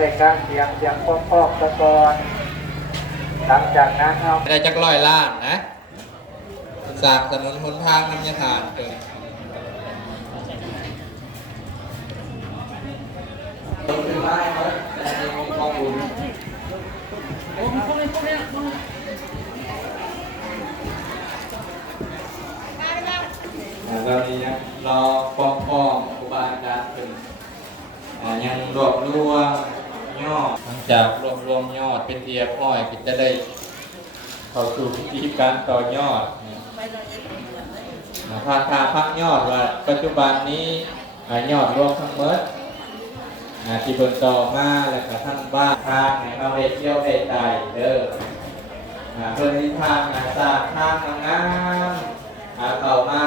ได้การเสียงพอกตะกอนหลังจากนั้นเอาได้จัก100 ล้านนะสร้างถนนหนทางน้ำยาทานเกินเป็นไม้เขาแต่มีข้อมูลเรานี้นะรอฟ้องครูบาอาจารย์เป็นยังรวบรวมยอดหลังจากรวบรวมยอดเป็นเรียบร้อยก็จะได้เข้าสู่พิธีการต่อยอดราคาพักยอดว่าปัจจุบันนี้ยอดรวมทั้งหมดที่เพิ่งต่อมาแล้วก็ทั้งบ้านทางไหนมาเวทเที่ยวเวทใดเด้อเพื่อนที่ทางสร้างทางงามเข้ามา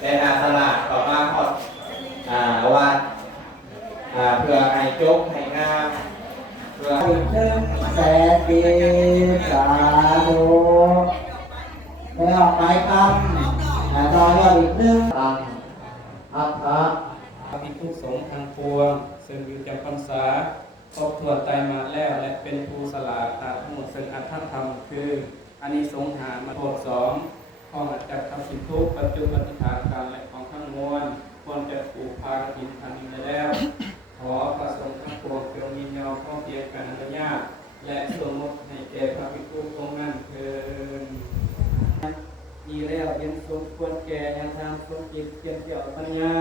ในตลาดเข้ามาหอดวัดเพื่อให้จบให้งามเพื่อ1 แสนปีสาธุไม่ออกหมายคำต่อยอดอีก1ตังอัฏฐะภิกษุสงฆ์ทางปวงซึ่งอยู่จำพรรษาครบถ้วนไตรมาสแล้วและเป็นผู้สละทั้งหมดซึ่งอัตถธรรมคืออานิสงส์หามาโทษ2ข้อหัดจักทำสิ่งทุกปัจจุบันฐานการและของทั้งมวลควรจะผูกพากฐินทันนี้แล้วขอพระสงฆ์ทั้งปวงจงยินยอมข้อเพียงกันอนุญาตและสมมติให้แก่พระภิกษุสงฆ์นั้นเถิดดีแล้วยังสมควรแก่ยังทำสมจิตเพียงเกี่ยวปัญญา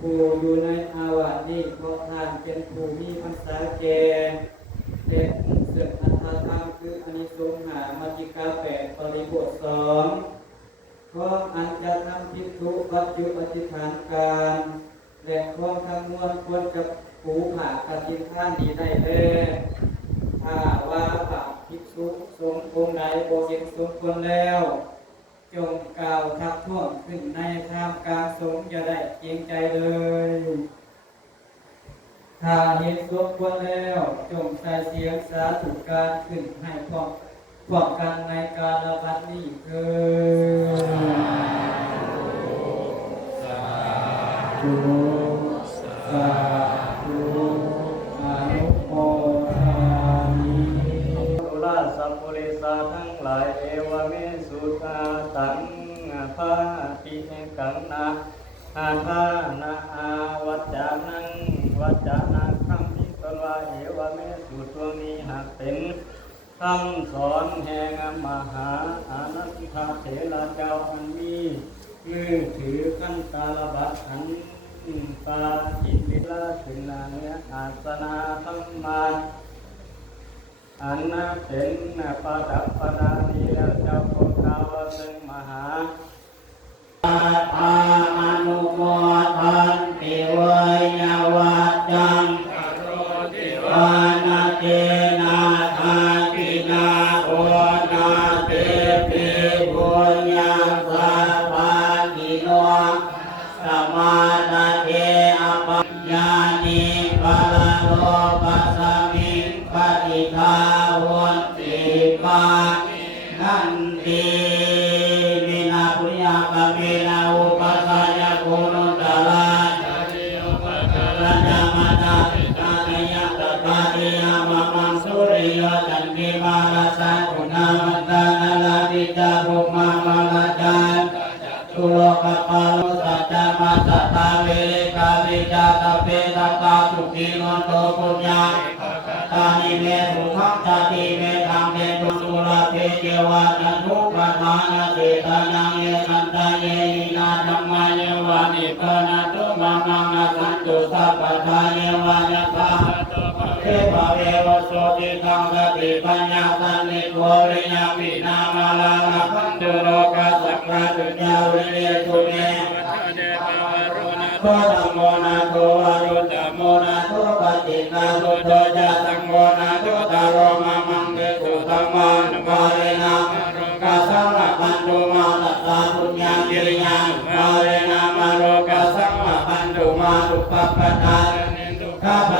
ผู้อยู่ในอาวาสนี้เพราะท่านเป็นผู้มีพรรษาแก่และเสื่อมอัตถธรรมคืออานิสงส์หามัจจิกา8ปริบท2เพราะอันจะทำภิกษุปัจจุอธิษฐานการและความทั้งมวลควรจะผูกขาดกฐินท่านนี้ได้เลยถ้าว่าพระภิกษุสงฆ์องค์ใดบ่เห็นสมควรแล้วจงกล่าวทักท้วงขึ้นในท่ามกลางสงฆ์อย่าได้เกรงใจเลยถ้าเห็นสมควรแล้วจงใส่เสียงสาธุการขึ้นให้พร้อมกันในการละบัดนี้เถิดสาธุสาธุอนุโมทามิตุลาสัพพุริสาทั้งหลายเอวเมสุตาตังภาปิกังนาอาทานาอาวัจจานังวัจจานังคัมภิตวะเอวเมสุตัวนี้หากเป็นคำสอนแห่งมหาอานันทเถระเจ้าอันมีมือถือขันตาลบัตอันปาจิตวิลาสินาเนื้ออาสนาธรรมาอันนาเป็นประดับประดาดีแล้วเจ้าพวกเขาซึ่งมหาอนุโมทันติเวยวัจจังวานาเตนาทากินาโอนาเตปิบุญญาสัพพะกิโนสมาตเตอปัญญานิปะละโลปัสสมิงปฏิภาวันติปานันติมินาปุญญากเมนาอุปสัญญาโกนุตตะลารัญญมาตาติตาเนยตตาติยามะมังสุริยจันติมาราสะกุณามัตตานาลาติจาภุมามาลาจันตุโลกปาลุสัจจามัสสตาเวกาวิจาตเปตตาสุขีโนโตปุญญาตานิเมสุขังตาติเมธังเมตุสุราเพเจวะจันทุปทานาเสตานังเยสันตาเยนาธัมมาเยวานิปนาตุมังนังนาสันตุสัพพทาเยวานะภาเทภเววโสติตังสติปัญญาสันนิโกริยาปินามาลาภันตุโลกาสักขาตุญาวิเยตุเนโคตังโมนาโตวารุตตโมนาโตปฏินาโตโตจะสังโมนาโตตารมะมังเกตุธัมมานุภาเรนะกาสังฆปันตุมาตัสสะปุญญากิริยานุภาเรนะมาโรกาสังฆปันตุมาตุปปะทาข้าพ